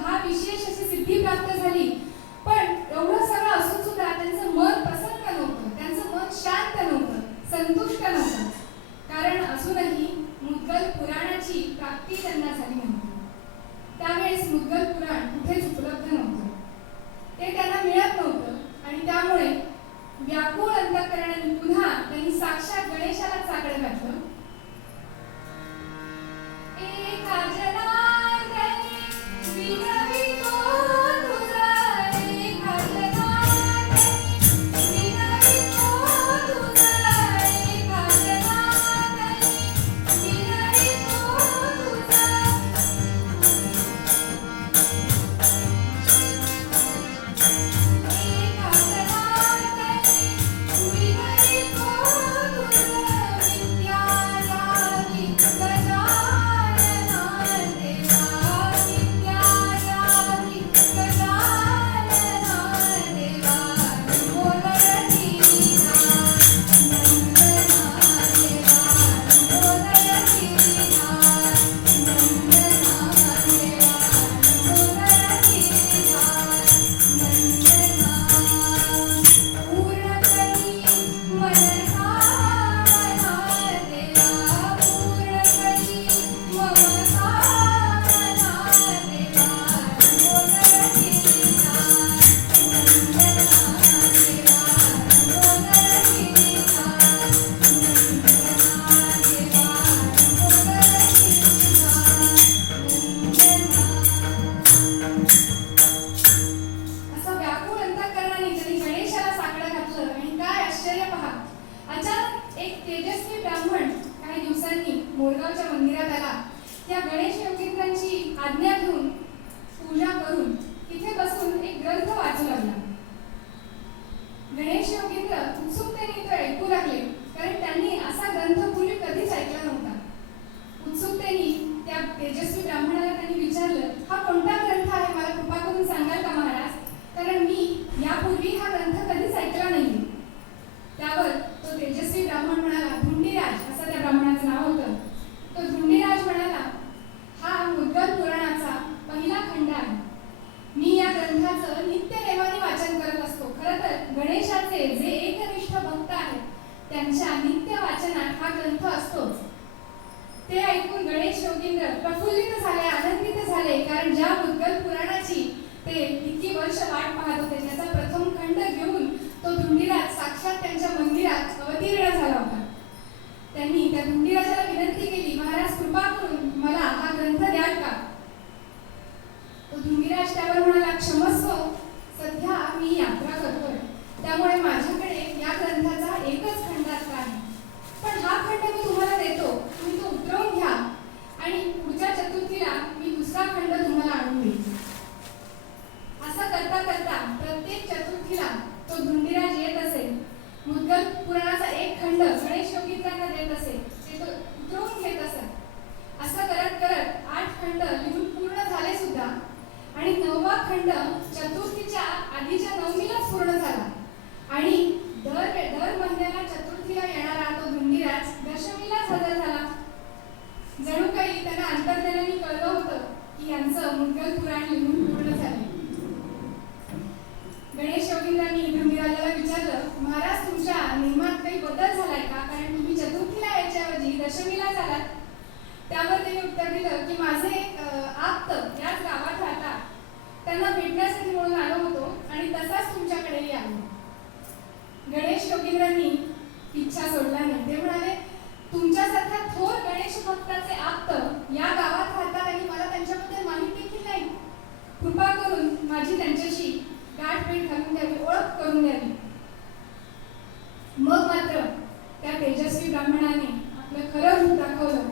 महाविशेष अशी सिद्धी प्राप्त झाली, पण एवढं सगळं असून सुद्धा त्यांचं मन प्रसन्न नव्हतं, त्यांचं मन शांत नव्हतं, संतुष्ट नव्हतं. कारण अजूनही मुद्गल पुराणाची प्राप्ती त्यांना झाली नव्हती. त्यावेळेस मुद्गल पुराण कुठेच उपलब्ध नव्हतं, ते त्यांना मिळत नव्हतं. आणि त्यामुळे व्याकुळ अंतःकरणाने पुन्हा त्यांनी साक्षात गणेशाला साकडं घातलं. मोरगावच्या मंदिरात आला. त्या गणेश योगेंद्रांची आज्ञा घेऊन पूजा करून तिथे बसून एक ग्रंथ वाचू लागला. गणेश योगेंद्र उत्सुकतेने तो ऐकू लागले, कारण त्यांनी असा ग्रंथ पूर्वी कधीच ऐकला नव्हता. उत्सुकतेने त्या तेजस्वी ब्राह्मणाला त्यांनी विचारलं, हा कोणता ग्रंथ आहे, मला कृपा करून सांगाल का महाराज, कारण मी यापूर्वी हा ग्रंथ कधीच ऐकला नाही. त्यावर तो तेजस्वी ब्राह्मण म्हणाला, धुंडीराज असं त्या ब्राह्मणाचं नाव होतं. तो धुंडीराज म्हणाला, हा मुद्गल पुराणाचा पहिला खंड आहे. मी या ग्रंथाचं नित्य नेमाने वाचन करत असतो. खरं तर गणेशाचे जे एकनिष्ठ भक्त आहेत त्यांच्या नित्य वाचनात हा ग्रंथ असतोच. ते ऐकून गणेश योगेंद्र प्रफुल्लित झाले, आनंदित झाले, कारण ज्या मुद्गल पुराणाची ते इतकी वर्ष वाट पाहत होते त्याचा प्रथम खंड घेऊन तो धुंडीराज साक्षात त्यांच्या मंदिरात अवतीर्ण झाला होता. त्यांनी त्या धुंडीराजाला विनंती केली, महाराज कृपा करून मला हा ग्रंथ द्याल का? तो धुंडीराज त्यावर म्हणाला, क्षमस्व, सध्या मी यात्रा करतोय, त्यामुळे माझ्याकडे या ग्रंथाचा एकच खंडार्थ आहे. पण हा खंड मी तुम्हाला देतो, तुम्ही तो उतरवून घ्या आणि पुढच्या चतुर्थीला मी दुसरा खंड तुम्हाला आणून देईन. असं करता करता प्रत्येक चतुर्थीला तो धुंडीराज येत असेल, मुद्गल पुराणाचा एक खंड गणेश योगेंद्रांना देत असेल, ते तो उतरवून घेत असत. असं करत करत 8 खंड लिहून पूर्ण झाले सुद्धा, आणि 9वा खंड चतुर्थीच्या आधीच्या नवमीलाच पूर्ण झाला. आणि दर महिन्याला चतुर्थीला येणारा तो धुंडीराज दशमीलाच हजर झाला. जणू काही त्यांना अंतर्ज्ञानाने कळलं होतं की यांचं मुद्गल पुराण लिहून पूर्ण झाले. गणेश योगेंद्रांनी धुंडीराजाला विचारलं, महाराज तुमच्या नियमात काही बदल झालाय का, कारण तुम्ही चतुर्थीला याच्याऐवजी दशमीला झालात. त्यावर त्यांनी उत्तर दिलं की माझे एक आप्त याच गावात राहतात, त्यांना भेटण्यासाठी म्हणून आलो होतो आणि तसाच तुमच्याकडेही आलो. गणेश योगेंद्रांनी इच्छा सोडला नाही. ते म्हणाले, तुमच्यासारख्या थोर गणेश भक्ताचे आप्त या गावात राहतात आणि मला त्यांच्याबद्दल माहिती देखील नाही. कृपा करून माझी त्यांच्याशी गाठ भेट घालून द्यावी, ओळख करून द्यावी. मग मात्र त्या तेजस्वी ब्राह्मणाने आपलं खरं रूप दाखवलं.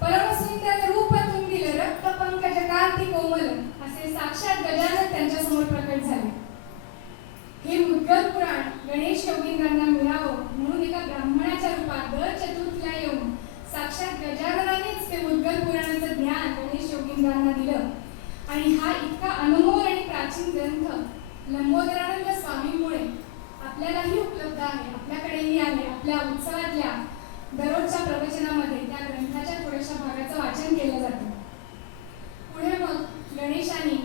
परमसुंदर रूप तुंदिल रक्त पंकज कांती कोमल असे साक्षात गजानन त्यांच्या समोर प्रकट झाले. हे मुद्गल पुराण गणेश योगेंद्रांना मिळावं म्हणून एका ब्राह्मणाच्या रूपात दर चतुर्थीला येऊन साक्षात गजाननानेच ते मुद्गल पुराणाचं ज्ञान गणेश योगेंद्रांना दिलं. आणि हा इतका अनमोल आणि प्राचीन ग्रंथ लंबोदरानंद स्वामींमुळे आपल्यालाही उपलब्ध आहे, आपल्याकडेही आहे. आपल्या उत्सवातल्या दररोजच्या प्रवचनामध्ये त्या ग्रंथाच्या थोड्याशा भागाचं वाचन केलं जातं. पुढे मग गणेशाने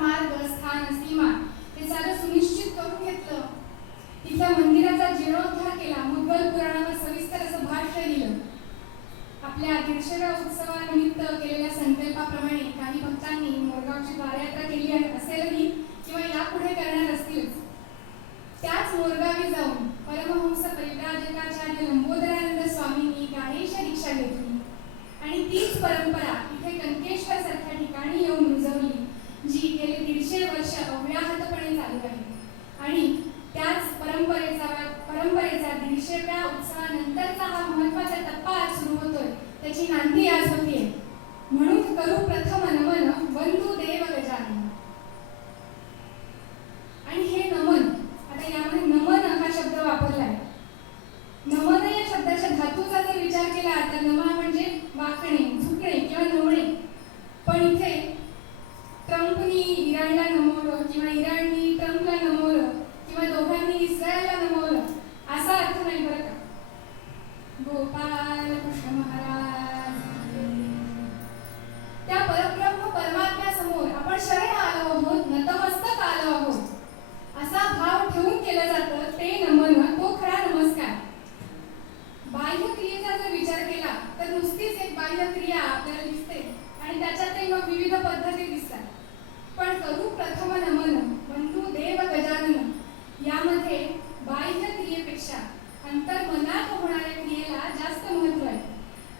मार्ग, स्थान, सीमा हे सारं सुनिश्चित करून घेतलं. तिथल्या मंदिराचा जीर्णोद्धार केला. मुद्गल पुराणावर सविस्तर असं भाष्य दिलं. आपल्या 150व्या उत्सवानिमित्त केलेल्या संकल्पाप्रमाणे काही भक्तांनी मोरगावची द्वारयात्रा केली असेलही किंवा यापुढे करणार असतीलच. त्याच मोरगावी जाऊन परमहंस परिव्राजकाचार्य लंबोदरानंद स्वामींनी गायेश दीक्षा घेतली आणि तीच परंपरा इथे कनकेश्वर सारख्या ठिकाणी येऊन रुजवली, जी गेले 150 वर्ष अव्याहतपणे चालू आहे. आणि त्याच परंपरेचा 150व्या उत्सवानंतरचा हा महत्त्वाचा टप्पा आज सुरू होतोय. त्याची नांदी आज होतीये. म्हणून करू प्रथम नमन वंदू देव गजानन. आणि हे नमन, आता यामध्ये नमन हा शब्द वापरलाय. नमन या शब्दाच्या धातूचा जर विचार केला तर नमा म्हणजे वाकणे, झुकणे किंवा नमणे. पण इथे ट्रम्पनी इराणला नमवलं किंवा इराणनी ट्रम्पला नमवलं किंवा दोघांनी इस्रायलला नमवलं असा अर्थ नाही बरं का. गोपाल कृष्ण महाराज त्या परब्रह्म परमात्म्यासमोर आपण शरण आलो आहोत, नतमस्तक आलो आहोत असा भाव ठेवून केलं जातं ते नमन, तो खरा नमस्कार. बाह्य क्रियेचा जर विचार केला तर नुसतीच एक बाह्य क्रिया आपल्याला दिसते आणि त्याच्यातही मग विविध पद्धती दिसतात. पण करू प्रथम नमन वंदू देव गजानन यामध्ये बाह्य क्रियेपेक्षा अंतर्मनात होणाऱ्या क्रियेला जास्त महत्त्व आहे.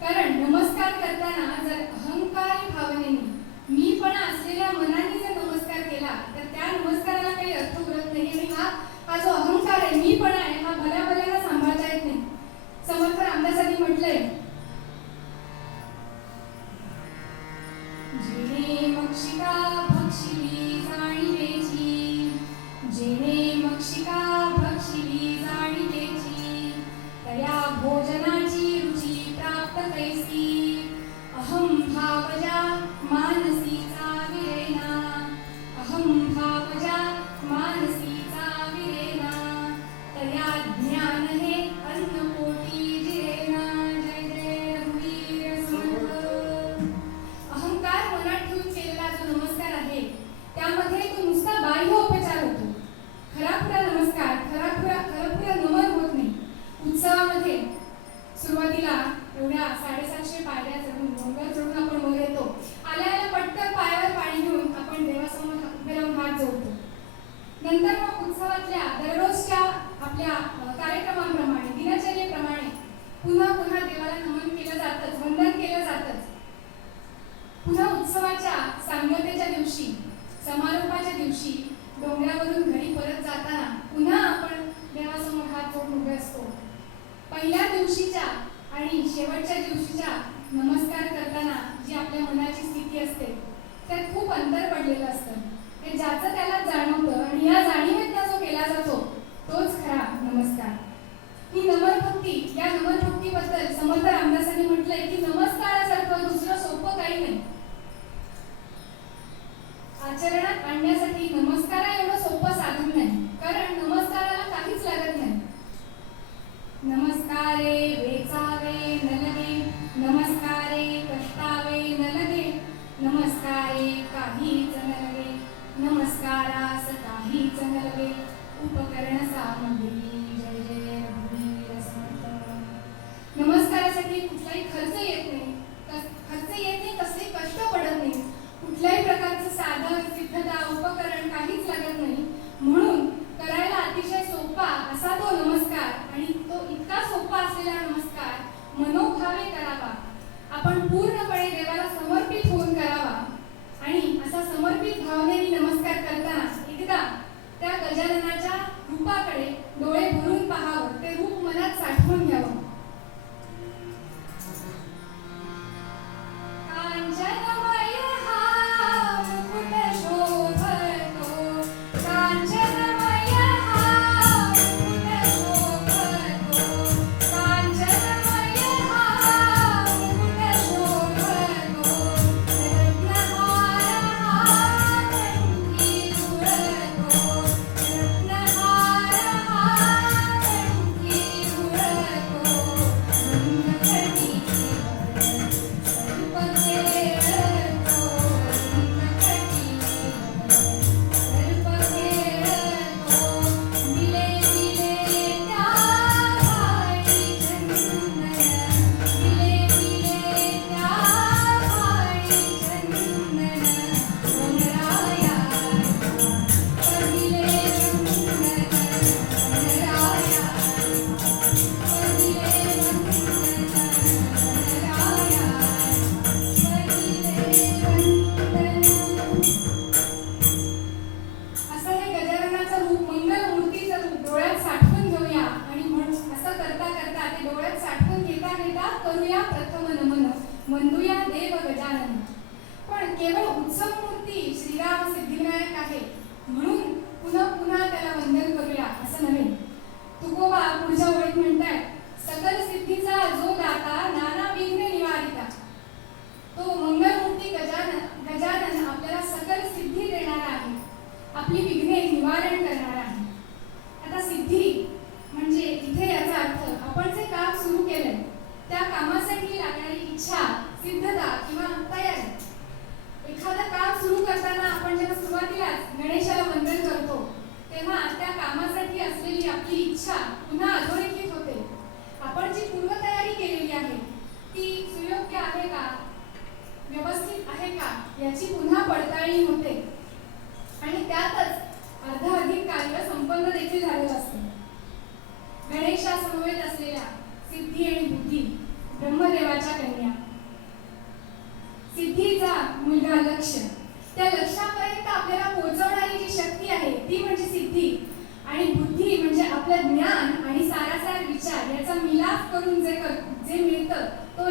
कारण नमस्कार करताना जर अहंकारी भावनेने मीपणा असलेल्या मनाने जर नमस्कार केला तर त्या नमस्काराला काही अर्थ उरत नाही. आणि हा जो अहंकार आहे, मीपणा आहे, हा भल्याभल्याला सांभाळता येत नाही. समर्थ रामदासांनी म्हटलंय, जेणे मक्षिका भक्षिली जाणिवेची, जेणे मक्षिका भक्षिली जाणिवेची, तया भोजनाची रुची प्राप्त कैसी, अहं भावजा मानसीचा विरेना, अहं भावजा मानसीचा विरेना, तया ज्ञान हे अन्नकोटी जिरेना. जय जय रघुवीर समर्थ. अहंकार मनात ठेवून केलेला जो नमस्कार आहे त्यामध्ये तो नुसता बाह्य उपचार होतो. खराखुरा नमस्कार, खराखुरा नमन होत नाही. उत्सवामध्ये सुरुवातीला एवढ्या 750 पायऱ्या चढून डोंगर चढून आपण वर येतो. आल्या पटकन पायावर पाणी घेऊन आपण देवासमोर उभे राहून हात जोडतो. नंतर मग उत्सवातल्या दररोजच्या आपल्या कार्यक्रमांप्रमाणे, दिनचर्येप्रमाणे पुन्हा पुन्हा देवाला नमन केलं जातंच, वंदन केलं जातंच. पुन्हा उत्सवाच्या सांगतेच्या दिवशी, समारोपाच्या दिवशी डोंगरावरून घरी परत जाताना पुन्हा आपण देवासमोर हात जोडून उभे असतो. पहिल्या दिवशीच्या आणि शेवटच्या दिवशीच्या नमस्कार करताना जी आपल्या मनाची स्थिती असते त्यात खूप अंतर पडलेलं असतं. हे ज्याचं त्याला जाणवतं आणि या जाणीवेतनं जो केला जातो तोच खरा नमस्कार. ही नमनभक्ती, या नमनभक्तीबद्दल समर्थ रामदासांनी म्हटलंय की नमस्कारासारखं दुसरं सोपं काही नाही. आचरणात आणण्यासाठी नमस्कार एवढं सोपं साधन नाही, कारण नमस्काराला काहीच लागत नाही. नमस्कारे वेचावे न लगे, नमस्कारे कष्टावे न लगे, नमस्कारे काहीच न लगे, नमस्कारास काहीच न लगे, उपकरण सामग्री. जय जय रघुवीर समर्थ. नमस्कारासाठी कुठलाही खर्च येत नाही, कसले कष्ट पडत नाही, कुठल्याही प्रकारचं साधन, सिद्धता, उपकरण काहीच लागत नाही. म्हणून करायला अतिशय सोपा असा तो नमस्कार, आणि तो इतका सोपा असलेला नमस्कार मनोभावे करावा. आपण पूर्णपणे देवाला समर्पित होऊन करावा. आणि असा समर्पित भावनेने नमस्कार करताना एकदा त्या गजाननाच्या रूपाकडे डोळे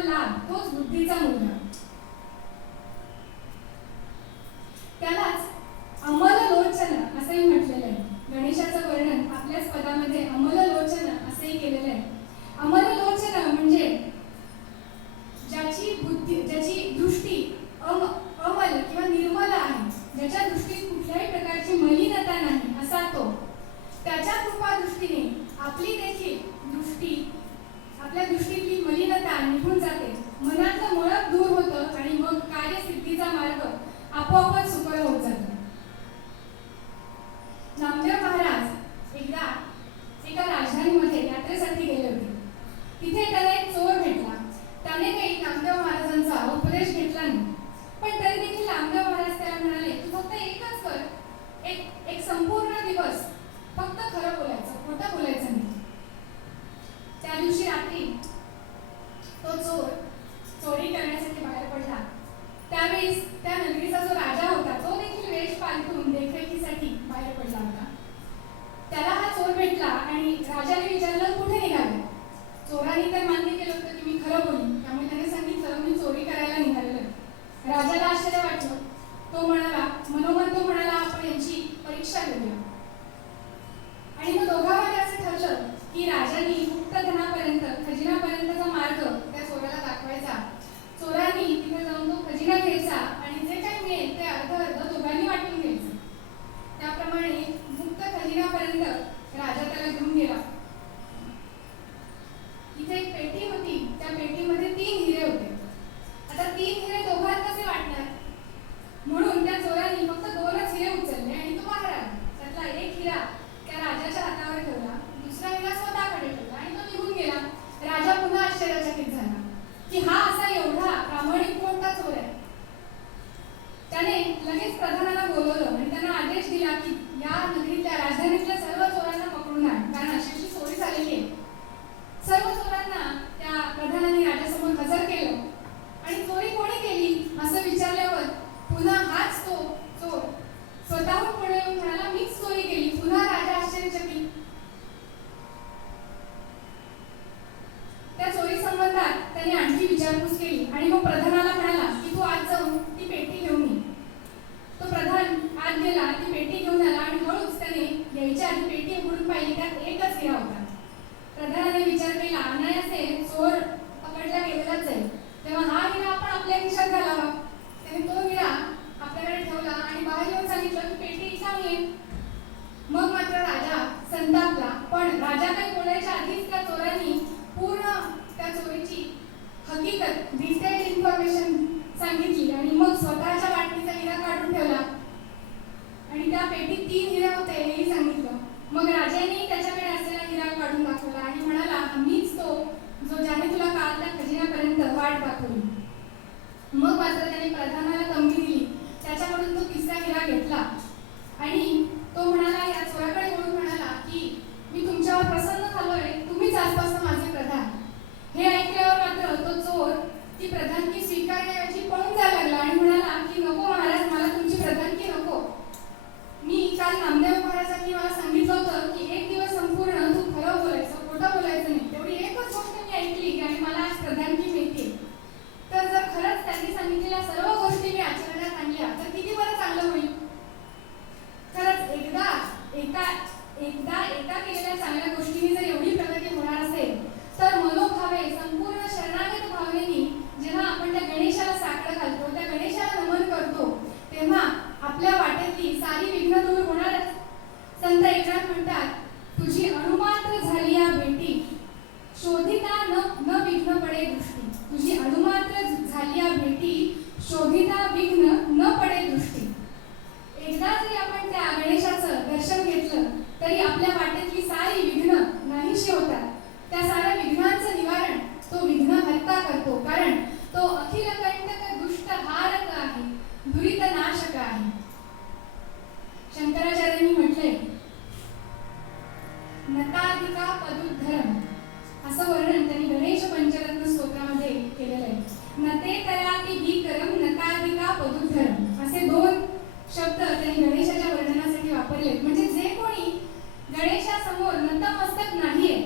लाभ तोच बुद्धीचा मुलगा. त्यालाच अमललोचन असंही म्हटलेलं आहे. गणेशाचं वर्णन आपल्याच पदामध्ये अमललोचन असंही केलेलं आहे. अमललोचन म्हणजे ज्याची बुद्धी, ज्याची दृष्टी अमल किंवा निर्मल आहे, ज्याच्या दृष्टीत कुठल्याही प्रकारची मलिनता नाही असा तो. त्याच्या कृपा दृष्टीने आपली देखील दृष्टी, आपल्या दृष्टीतली मलिनता निघून जाते, मनातलं मळक दूर होतं आणि मग कार्यसिद्धीचा मार्ग आपोआपच सुकर होत जातो. नामदेव महाराज एकदा एका राजधानीमध्ये यात्रेसाठी गेले होते. तिथे त्याला एक चोर भेटला. त्याने काही नामदेव महाराजांचा उपदेश घेतला नाही, पण तरी देखील नामदेव महाराज त्याला म्हणाले, तू फक्त एकच कर, एक संपूर्ण दिवस फक्त खरं बोलायचं, खोटं बोलायचं नाही. त्या दिवशी रात्री तो चोर चोरी करण्यासाठी बाहेर पडला. त्यावेळी त्या नगरीचा जो राजा होता तो देखील वेश पालटून देखरेखीसाठी बाहेर पडला होता. त्याला हा चोर भेटला आणि राजाने विचारलं, कुठे निघाले? चोराने तर मान्य केलं होतं की मी खरं बोलीन, त्यामुळे त्याने सांगितलं मी चोरी करायला निघालेलो. राजाला आश्चर्य वाटलं. तो म्हणाला, मनोमन तो म्हणाला, आपण यांची परीक्षा घेऊया. आणि मग दोघांमध्ये असं ठरलं की राजाने गुप्तधनापर्यंत, खजिनापर्यंतचा मार्ग त्या चोराला दाखवायचा. चोरांनी तिथे जाऊन तो खजिना घ्यायचा आणि जे काही मिळेल ते अर्ध अर्ध दोघांनी वाटून घ्यायचं. त्याप्रमाणे गुप्त खजिनापर्यंत राजा त्याला घेऊन गेला. इथे एक पेटी होती, त्या पेटीमध्ये 3 हिरे होते. आता 3 हिरे दोघांत कसे वाटणार, म्हणून त्या चोरांनी फक्त 2च हिरे उचलले आणि तो बाहेर आला. त्यातला एक हिरा त्या राजाच्या हातावर ठेवला, दुसरा हिरा स्वतःकडे ठेवला आणि तो निघून गेला. राजा पुन्हा आश्चर्यचकित झाला की हा असा एवढा प्रामाणिक कोणता चोर आहे. त्याने लगेच प्रधानाला बोलवलं आणि त्यांना आदेश दिला की या नगरीतल्या, राजधानीतल्या सर्व चोरांना पकडून आण, कारण अशी चोरी झालेली आहे. सर्व चोरांना त्या प्रधानाने राजासमोर हजर केलं आणि चोरी कोणी केली असं विचारल्यावर पुन्हा हाच तो चोर स्वतःहून पुढे येऊन म्हणाला, मीच चोरी केली. पुन्हा राजा आश्चर्यचकित. त्या चोरी संबंधात त्याने आणखी विचारपूस केली आणि मग प्रधानाला म्हणाला की तू आज जाऊन ती पेटी घेऊन ये. तो प्रधान आत गेला, ती पेटी घेऊन आला आणि हळूच त्याने यायच्या आधी पेटी उघडून पाहिली, त्यात एकच हिरा होता. प्रधानाने विचार केला, अनायासे चोर पकडला गेलेलाच आहे, तेव्हा हा हिरा आपण आपल्या खिशात घालावा. त्याने तो हिरा आपल्याकडे ठेवला आणि बाहेर येऊन सांगितलं की पेटी रिकामी आहे. मग मात्र राजा संतापला, पण राजा काही बोलायच्या आधीच त्या चोरांनी पूर्ण त्या चोरीची हकीकत, डिटेल्ड इन्फॉर्मेशन सांगितली आणि मग स्वतःच्या वाटणीचा हिरा काढून ठेवला आणि त्या पेटीत 3 हिरे होते हेही सांगितलं. मग राजाने त्याच्याकडे असलेला हिरा काढून दाखवला आणि म्हणाला, मीच तो जो ज्याने तुला काल त्या खजिन्यापर्यंत वाट दाखवली. मग मात्र त्याने प्रधानाला तंबी दिली. त्याच्याकडून तो 3रा हिरा घेतला आणि तो म्हणाला, या चोराकडे बोलून म्हणाला की मी तुमच्यावर प्रसन्न झालोय, तुम्हीच आजपासून माझे प्रधान. हे ऐकल्यावर मात्र तो चोर ती प्रधानकी स्वीकारण्याऐवजी पळून जायला लागला आणि म्हणाला की नको महाराज, मला तुमची प्रधानकी नको. मी काल नामदेव महाराजांनी मला सांगितलं होतं की एक दिवस संपूर्ण तू खरं बोलायचं, खोटं बोलायचं नाही. तेवढी एकच गोष्ट मी ऐकली आणि मला आज प्रधानकी मिळते. तर जर खरंच त्यांनी सांगितलेल्या सर्व गोष्टी मी आचरणात आणल्या तर किती बरं चांगलं होईल. खरंच एकदा केलेल्या चांगल्या गोष्टींनी जर एवढी प्रगती होणार असेल तर मनोभावे संपूर्ण शरणागत भावनेनी जेव्हा आपण त्या गणेशाला साकडं घालतो, त्या गणेशाला नमन करतो, तेव्हा आपल्या वाटेतली सारी विघ्न दूर होणारच. संत एकनाथ म्हणतात, तुझी अणुमात्र झाली या भेटी, शोधिता न विघ्न पडे दृष्टी. तुझी अणुमात्र झाली या भेटी, शोधिता विघ्न न पडे दृष्टी. एकदा जरी आपण त्या गणेशाचं दर्शन घेतलं तरी आपल्या वाटेतली सारी विघ्न नाहीशी होतात. त्या साऱ्या विघ्नांचं निवारण तो विघ्नहर्ता करतो, कारण तो अखिल कंटक दुष्ट हारक आहे, दुरित नाशक आहे. शंकराचार्यांनी म्हटले, नताधिका पदुद्धरम असं वर्णन त्यांनी गणेश पंचरत्न स्तोत्रामध्ये केलेलं आहे. नते तया की भीकरम नताधिका पदुद्धरम असे 2 शब्द त्यांनी गणेशाच्या वर्णनासाठी वापरले. म्हणजे जे कोणी गणेशासमोर नतमस्तक नाहीये,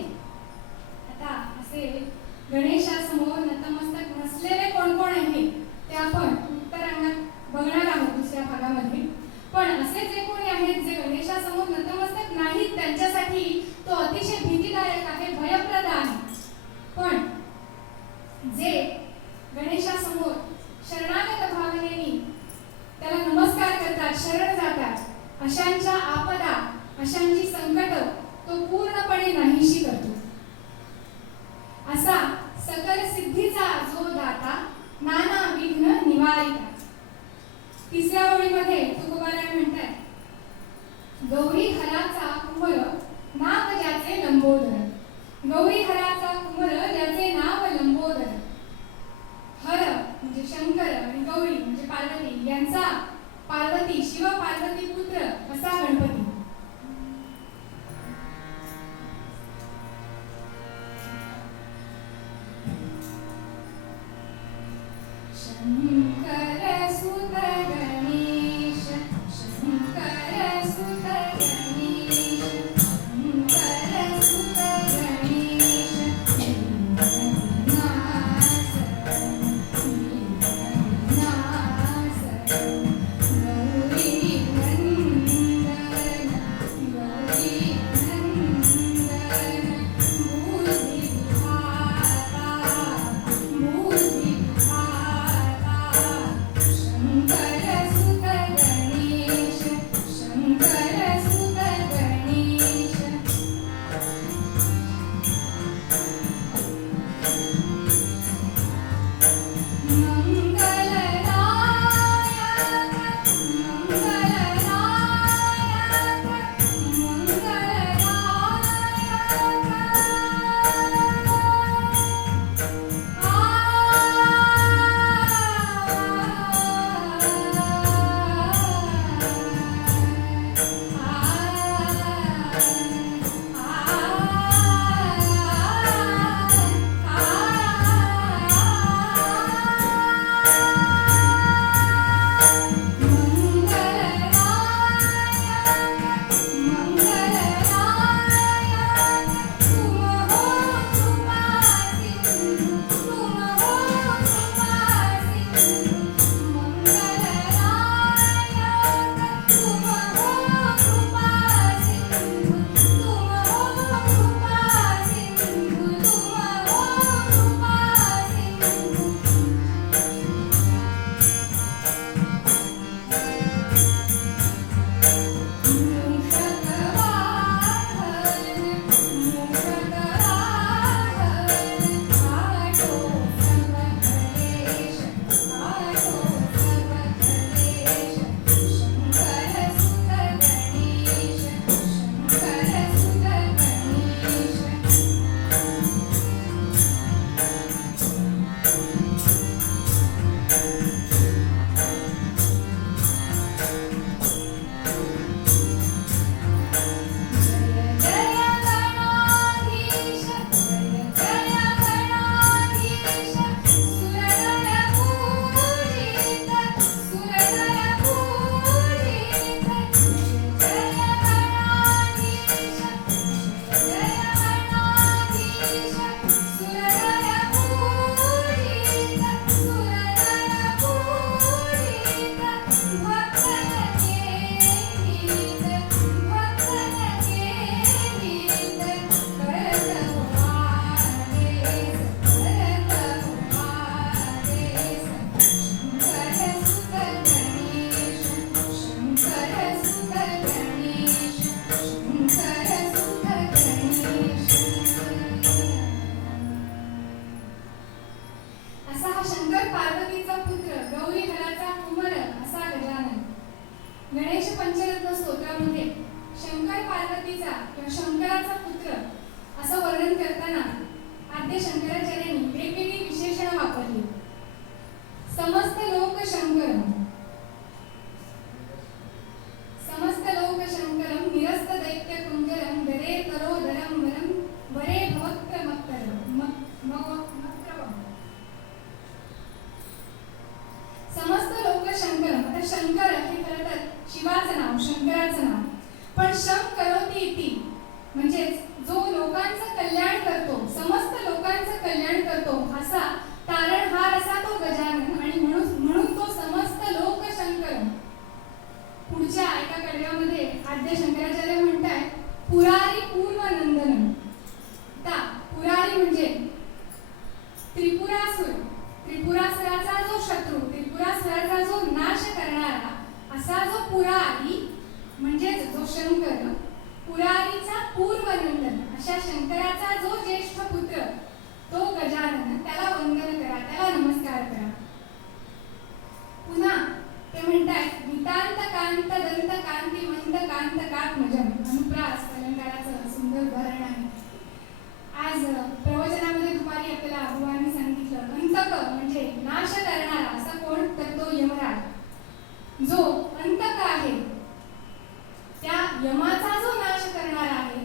आता असे गणेशासमोर नतमस्तक गणेशासमोर नतमस्तक नाहीत, त्यांच्यासाठी तो अतिशय भीतीदायक आहे, भयप्रद आहे. पण जे गणेशासमोर शरणागत भावनेने त्याला नमस्कार करतात, शरण जातात, अशांच्या आपदा, अशांची संकट तो पूर्णपणे नाहीशी करतो. असा सकल सिद्धीचा जो दाता, नाना विघ्न निवारिता. तिसऱ्या ओळीमध्ये तुकोबाराय म्हणतात, गौरी हराचा कुमर नाव ज्याचे लंबोदर. गौरी हराचा कुमर ज्याचे नाव लंबोदर. हर म्हणजे शंकर आणि गौरी म्हणजे पार्वती, यांचा पार्वती, शिव पार्वती पुत्र असा गणपती. शंकर सुत गणेश, शंकर सुत गणेश, शंकर सुत गणेश, विघ्नविनाश, विघ्नविनाश. गौरी नंदन, गौरी नंदन, बुद्धिविधाता, बुद्धिविधाता. शंकर सुत गणेश, शंकर सुत गणेश. मंगलदायक, मंगलदायक, गणेश पंचरत्न स्तोत्रामध्ये शंकर पार्वतीचा किंवा शंकराचा पुत्र असं वर्णन करताना आद्य शंकराचार्यांनी वेगवेगळी विशेषणं वापरली. समस्त लोक शंकरम, समस्त लोक शंकरम, निरस्त दैत्य कुंजरम, दरे तरो दरम वरम, वरे भवक्र मक्तरम मक्त्रवम. समस्त लोक शंकरम. आता शंकर हे खरं तर शिवाचं नाव, शंकराचं नाव. पण शं करोति इति म्हणजे जो लोकांचं कल्याण करतो, समस्त लोकांचं कल्याण करतो असा तारणहार असा तो गजानन, आणि म्हणून तो समस्त लोक शंकर. पुढच्या एका कडव्यामध्ये आद्य शंकराचार्य पुरारी पूर्वनंदन. आता पुरारी म्हणजे त्रिपुरासुर, त्रिपुरासुराचा जो शत्रू, त्रिपुरासुराचा जो नाश करणारा असा जो पुरारी म्हणजेच जो शंकर, पुरारीचा पूर्वनंदन अशा शंकराचा जो ज्येष्ठ पुत्र तो गजानन, त्याला वंदन करा, त्याला नमस्कार करा. पुन्हा ते म्हणतात नितांत कांत दंत कांती मंद कांत कात्मजम. अनुप्रास अलंकाराचं सुंदर उदाहरण आहे. आज प्रवचनामध्ये दुपारी आपल्याला अभुवांनी सांगितलं अंतक म्हणजे नाश करणारा असा कोण, तर तो यमराज. जो अंतक आहे त्या यमाचा